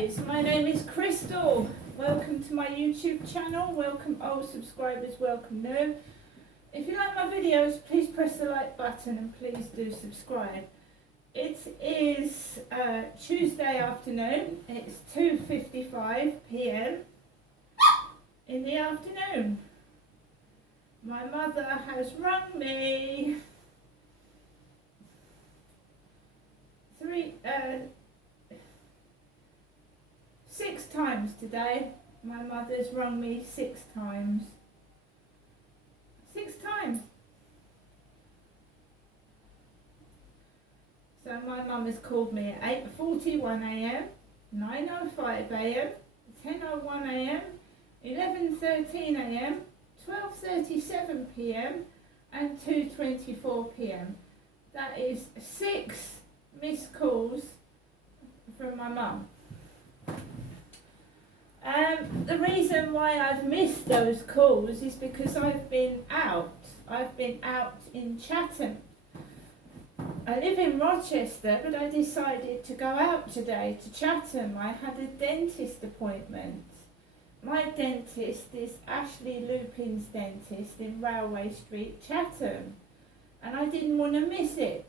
guys, my name is Crystal. Welcome to my YouTube channel. Welcome old subscribers, welcome new. If you like my videos, please press the like button and please do subscribe. It is Tuesday afternoon. It's 2:55 p.m. in the afternoon. My mother has rung me 6 times today. My mother's rung me 6 times. 6 times. So my mum has called me at 8:41 a.m, 9:05 a.m, 10:01 a.m, 11:13 a.m, 12:37 p.m and 2:24 p.m. That is 6 missed calls from my mum. The reason why I've missed those calls is because I've been out. I've been out in Chatham. I live in Rochester, but I decided to go out today to Chatham. I had a dentist appointment. My dentist is Ashley Lupin's dentist in Railway Street, Chatham, and I didn't want to miss it.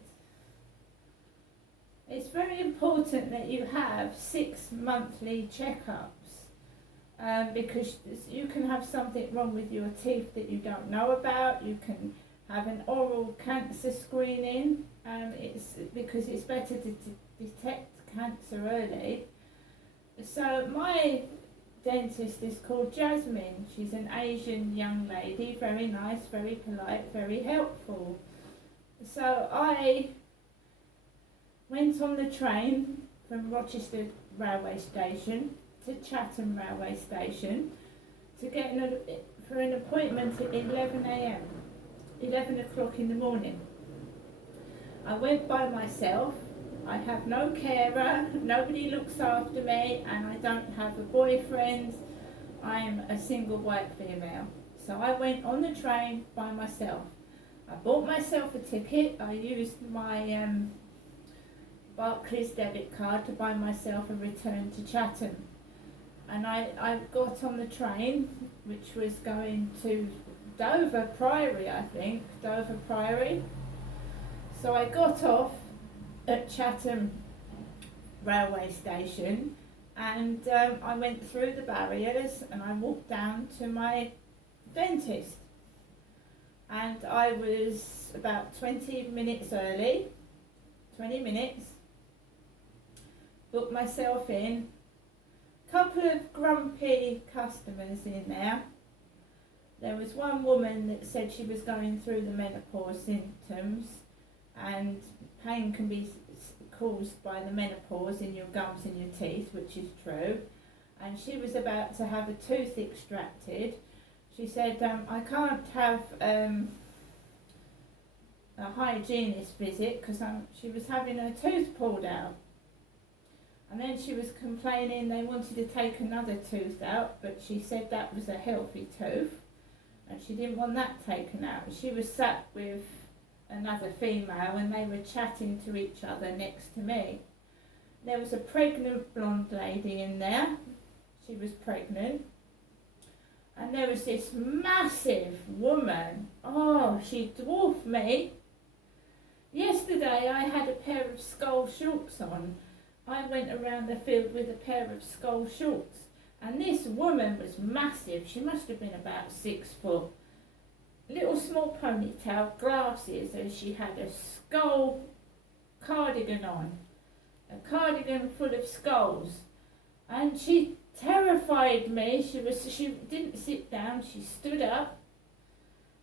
It's very important that you have 6 monthly checkups. Because you can have something wrong with your teeth that you don't know about. You can have an oral cancer screening. Because it's better to detect cancer early. So my dentist is called Jasmine. She's an Asian young lady, very nice, very polite, very helpful. So I went on the train from Rochester railway station to Chatham railway station to get for an appointment at 11 a.m, 11 o'clock in the morning. I went by myself. I have no carer, nobody looks after me, and I don't have a boyfriend. I'm a single white female. So I went on the train by myself. I bought myself a ticket. I used my Barclays debit card to buy myself a return to Chatham. And I got on the train, which was going to Dover Priory, I think, Dover Priory. So I got off at Chatham railway station, and I went through the barriers and I walked down to my dentist. And I was about 20 minutes early, 20 minutes, booked myself in. Couple of grumpy customers in there. There was one woman that said she was going through the menopause symptoms, and pain can be caused by the menopause in your gums and your teeth, which is true. And she was about to have a tooth extracted. She said, I can't have a hygienist visit because she was having her tooth pulled out. And then she was complaining they wanted to take another tooth out, but she said that was a healthy tooth and she didn't want that taken out. She was sat with another female and they were chatting to each other next to me. There was a pregnant blonde lady in there. She was pregnant. And there was this massive woman. Oh, she dwarfed me. Yesterday I had a pair of skull shorts on. I went around the field with a pair of skull shorts, and this woman was massive. She must have been about 6 foot. Little small ponytail, glasses, and she had a skull cardigan on. A cardigan full of skulls. And she terrified me. She didn't sit down, she stood up.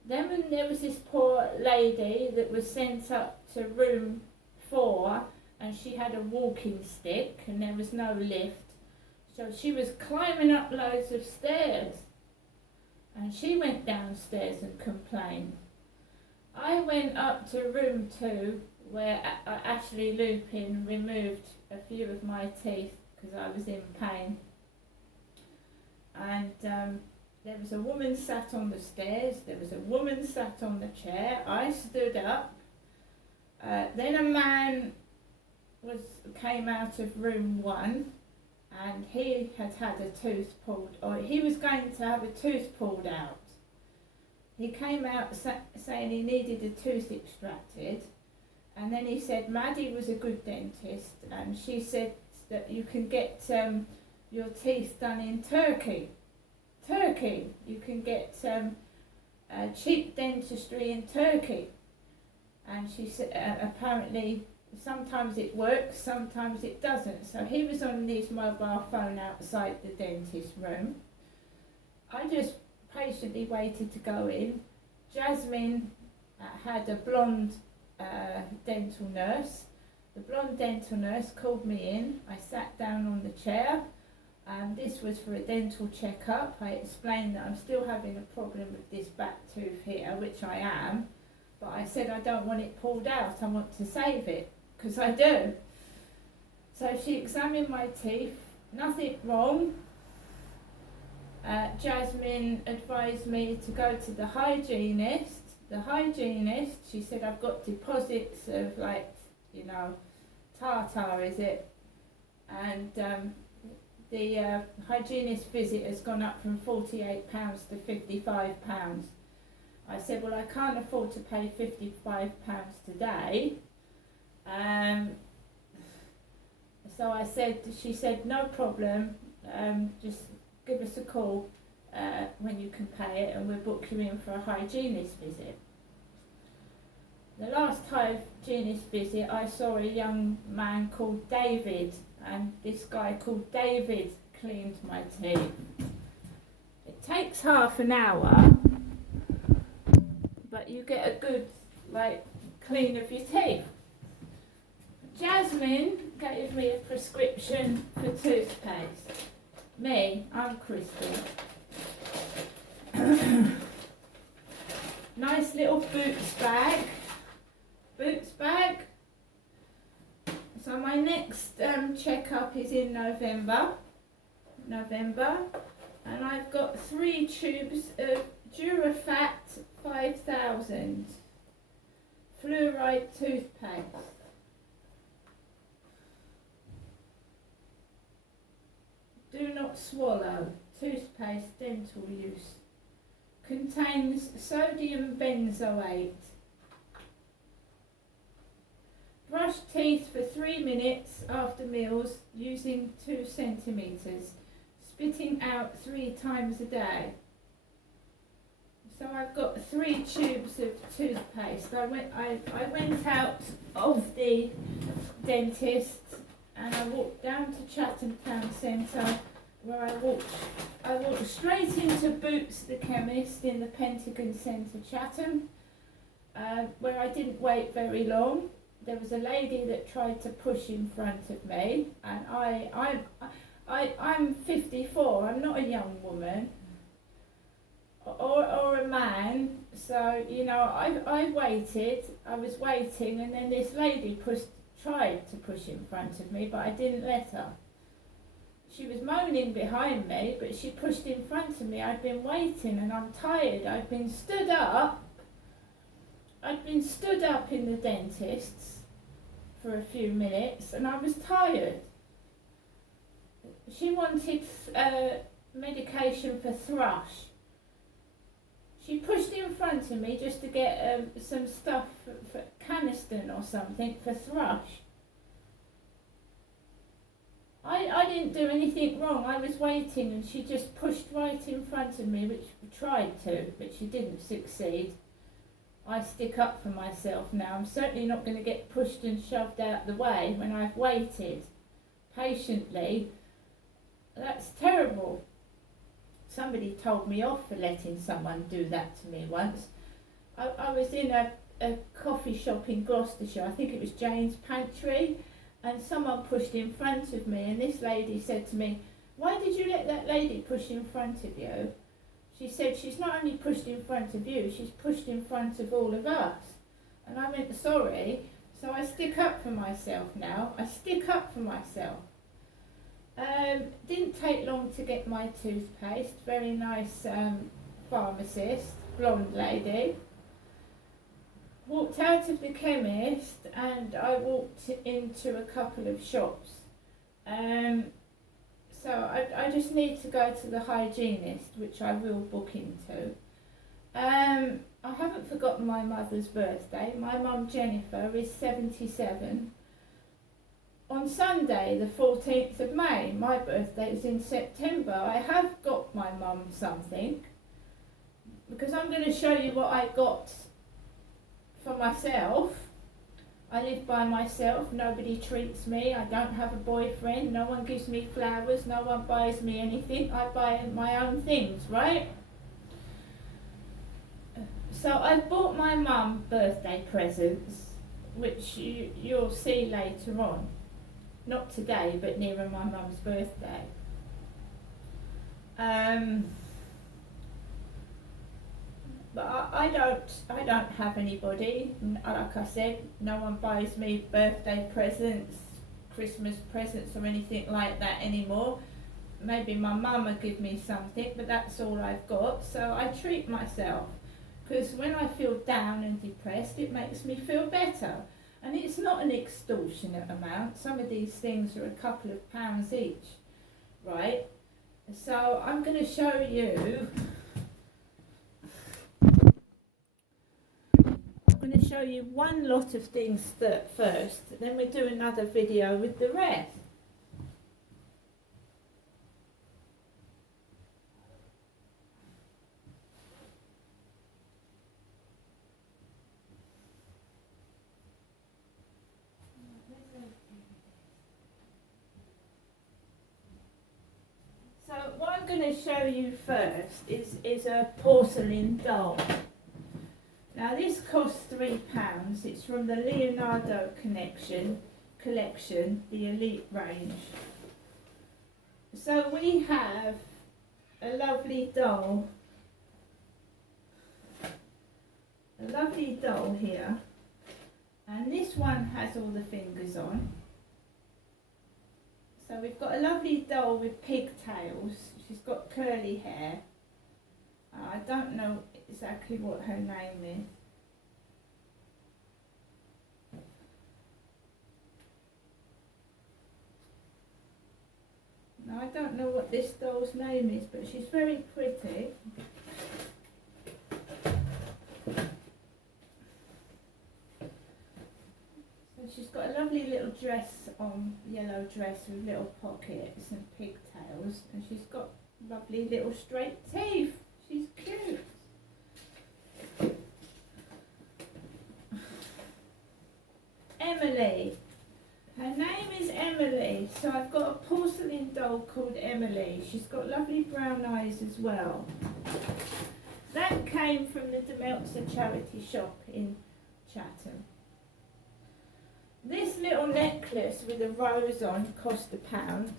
Then when there was this poor lady that was sent up to room 4, and she had a walking stick and there was no lift. So she was climbing up loads of stairs. And she went downstairs and complained. I went up to room 2 where Ashley Lupin removed a few of my teeth because I was in pain. And there was a woman sat on the stairs, there was a woman sat on the chair. I stood up. Then a man came out of room 1 and he had had a tooth pulled, or he was going to have a tooth pulled out. He came out saying he needed a tooth extracted, and then he said Maddie was a good dentist, and she said that you can get your teeth done in Turkey. You can get cheap dentistry in Turkey. And she said apparently sometimes it works, sometimes it doesn't. So he was on his mobile phone outside the dentist room. I just patiently waited to go in. Jasmine had a blonde dental nurse. The blonde dental nurse called me in. I sat down on the chair. This was for a dental checkup. I explained that I'm still having a problem with this back tooth here, which I am. But I said I don't want it pulled out, I want to save it, because I do. So she examined my teeth, nothing wrong. Jasmine advised me to go to the hygienist. The hygienist, she said I've got deposits of tartar is it? And the hygienist visit has gone up from £48 to £55. I said, well, I can't afford to pay £55 today. So she said, no problem, just give us a call when you can pay it and we'll book you in for a hygienist visit. The last hygienist visit, I saw a young man called David, and this guy called David cleaned my teeth. It takes half an hour, but you get a good clean of your teeth. Jasmine gave me a prescription for toothpaste. Me, I'm Christy. Nice little Boots bag. So my next checkup is in November, and I've got 3 tubes of Durafat 5000 fluoride toothpaste. Do not swallow. Toothpaste, dental use. Contains sodium benzoate. Brush teeth for 3 minutes after meals using 2 centimetres. Spitting out 3 times a day. So I've got 3 tubes of toothpaste. I went out of the dentist and I walked down to Chatham Town Centre, where I walked straight into Boots the chemist in the Pentagon Centre, Chatham, where I didn't wait very long. There was a lady that tried to push in front of me, and I'm 54. I'm not a young woman or a man, so I waited. I was waiting, and then this lady tried to push in front of me, but I didn't let her. She was moaning behind me, but she pushed in front of me. I'd been waiting and I'm tired. I'd been stood up in the dentist's for a few minutes and I was tired. She wanted medication for thrush. She pushed in front of me just to get some stuff for Canesten or something for thrush. I didn't do anything wrong. I was waiting and she just pushed right in front of me, which tried to, but she didn't succeed. I stick up for myself now. I'm certainly not going to get pushed and shoved out the way when I've waited patiently. That's terrible. Somebody told me off for letting someone do that to me once. I was in a coffee shop in Gloucestershire, I think it was Jane's Pantry, and someone pushed in front of me, and this lady said to me, "Why did you let that lady push in front of you?" She said, "She's not only pushed in front of you, she's pushed in front of all of us." And I went, "Sorry." So I stick up for myself now. I stick up for myself. Didn't take long to get my toothpaste. Very nice pharmacist, blonde lady. Walked out of the chemist and I walked into a couple of shops. So I just need to go to the hygienist, which I will book into. I haven't forgotten my mother's birthday. My mum Jennifer is 77. On Sunday, the 14th of May, my birthday is in September. I have got my mum something, because I'm going to show you what I got for myself. I live by myself, nobody treats me, I don't have a boyfriend, no one gives me flowers, no one buys me anything, I buy my own things, right? So I've bought my mum birthday presents, which you'll see later on. Not today, but nearer my mum's birthday. But I don't have anybody. Like I said, no one buys me birthday presents, Christmas presents or anything like that anymore. Maybe my mum will give me something, but that's all I've got. So I treat myself, because when I feel down and depressed, it makes me feel better. And it's not an extortionate amount. Some of these things are a couple of pounds each, right? So I'm going to show you. I'm going to show you one lot of things first, then we'll do another video with the rest. So what I'm going to show you first is a porcelain doll. Now this costs £3. It's from the Leonardo collection, the Elite range. So we have a lovely doll here, and this one has all the fingers on. So we've got a lovely doll with pigtails. She's got curly hair. I don't know exactly what her name is. Now I don't know what this doll's name is, but she's very pretty. So she's got a lovely little dress on, yellow dress with little pockets and pigtails, and she's got lovely little straight teeth. She's cute. Emily. Her name is Emily. So I've got a porcelain doll called Emily. She's got lovely brown eyes as well. That came from the Demeltzer charity shop in Chatham. This little necklace with a rose on cost £1.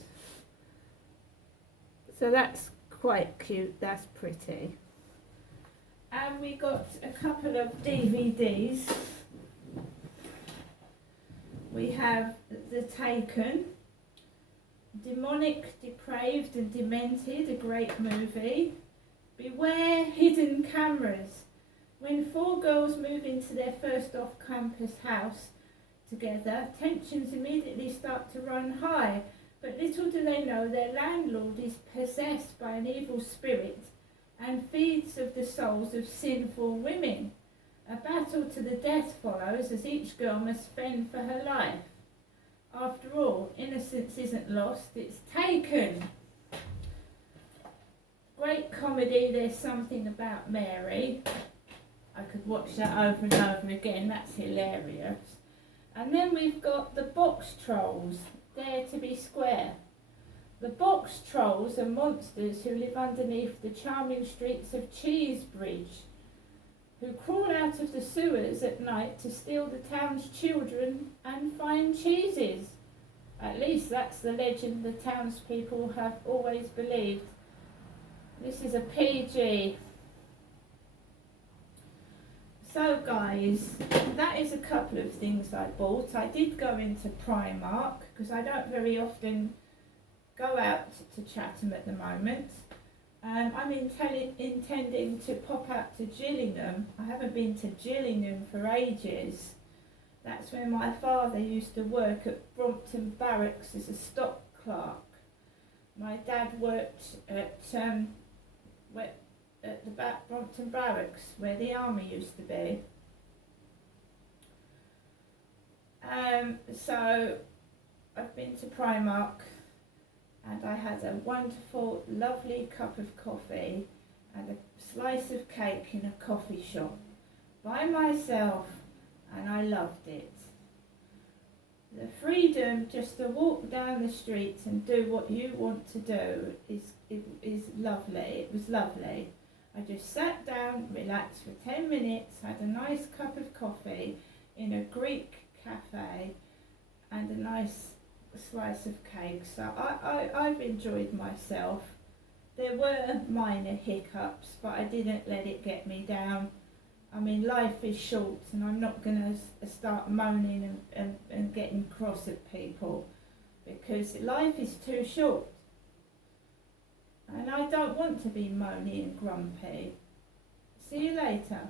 So that's quite cute, that's pretty. And we got a couple of DVDs. We have The Taken, Demonic, Depraved and Demented, a great movie. Beware Hidden Cameras. When 4 girls move into their first off-campus house together, tensions immediately start to run high, but little do they know their landlord is possessed by an evil spirit and feeds of the souls of sinful women. A battle to the death follows as each girl must fend for her life. After all, innocence isn't lost, it's taken. Great comedy, There's Something About Mary. I could watch that over and over again, that's hilarious. And then we've got The Box Trolls, Dare to Be Square. The box trolls are monsters who live underneath the charming streets of Cheesebridge, who crawl out of the sewers at night to steal the town's children and find cheeses. At least that's the legend the townspeople have always believed. This is a PG. So guys, that is a couple of things I bought. I did go into Primark because I don't very often go out to Chatham at the moment. I'm intending to pop out to Gillingham. I haven't been to Gillingham for ages. That's where my father used to work at Brompton Barracks as a stock clerk. My dad worked where, at the Brompton Barracks, where the army used to be. So I've been to Primark, and I had a wonderful, lovely cup of coffee and a slice of cake in a coffee shop by myself, and I loved it. The freedom just to walk down the street and do what you want to do is lovely. It was lovely. I just sat down, relaxed for 10 minutes, had a nice cup of coffee in a Greek cafe and a nice slice of cake. So I've enjoyed myself. There were minor hiccups, but I didn't let it get me down. I mean, life is short, and I'm not going to start moaning and getting cross at people, because life is too short. And I don't want to be moany and grumpy. See you later.